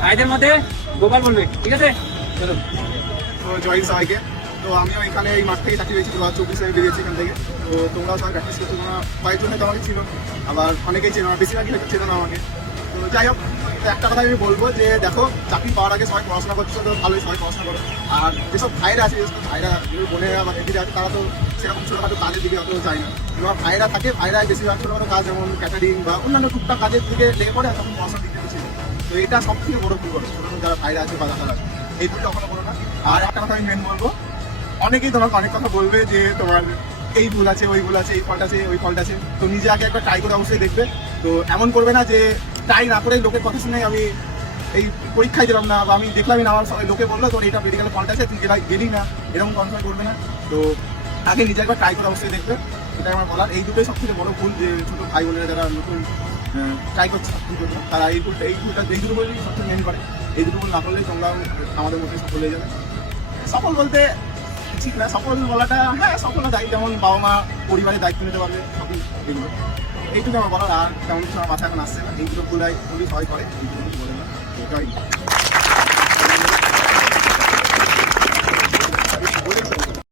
ভাইদের মধ্যে গোপাল বলবে, ঠিক আছে? চলো। তো জয় সবাইকে। তো আমিও এখানে এই মাঠ থেকে চাকরি পেয়েছি 2024 বেরিয়েছি এখান থেকে। তো তোমরাও সবাই প্র্যাকটিস করছো, তোমরা কয়েকজনে তো আমাকে ছিল, আবার অনেকেই চেনো না, বেশিরভাগই হয়তো চেনো না আমাকে। তো যাই হোক, তো একটা কথা আমি বলবো যে দেখো, চাকরি পাওয়ার আগে সবাই পড়াশোনা করছো, তো ভালোই সবাই পড়াশোনা করো। আর যেসব ভাইরা আছে, যেসব ভাইরা বোনেরা বা দিদিরা আছে, তারা তো সেরকম ছোটোখাটো কাজের দিকে অত যায় না। তোমার ভাইরা থাকে, ভাইরা বেশিরভাগ ছোটোখাটো কাজ যেমন ক্যাটারিং বা অন্যান্য টুকটাক কাজের দিকে লেগে পড়ে, তখন পড়াশোনার দিকে ছিল। তো এটা সব থেকে বড় ভুল করে ছোটো যারা ভাইরা আছে বা দাদারা আছে, এই ভুলটা কখনো করো না। আর একটা কথা আমি মেন বলবো, অনেকেই তোমাকে অনেক কথা বলবে যে তোমার এই ভুল আছে, ওই ভুল আছে, এই ফল্ট আছে, ওই ফল্ট আছে। তো নিজে আগে একবার ট্রাই করে অবশ্যই দেখবে। তো এমন করবে না যে ট্রাই না করে লোকের কথা শুনে আমি এই পরীক্ষায় দিলাম না, বা আমি দেখলামই না, আমার সবাই লোকে বললো তোর এটা মেডিকেল ফল্ট আছে, তুই গেলি না, এরকম কনসার্ন করবে না। তো আগে নিজে একবার ট্রাই করে অবশ্যই দেখবে, এটাই আমার বলার। এই দুটোই সব থেকে বড় ভুল, যে ছোটো ভাই বোনেরা যারা নতুন ট্রাই করছে তারা এই ভুলটা এই দুটো বলেই সবথেকে মেন করে। এই দুটো ভুল না করলেই তোমরাও আমাদের মধ্যে সফল হয়ে যাবে। সফল বলতে ঠিক না, সফল বলাটা, হ্যাঁ সফলতা দায়ী, যেমন বাবা মা পরিবারের দায়িত্ব নিতে পারবে, সবই এগুলো। এইটুকু আমার বলার। আর তেমন কিছু আমার মাথায় এখন আসছে না। এইগুলো ভুলাই সবাই করে, এইগুলো কিছু বলে না।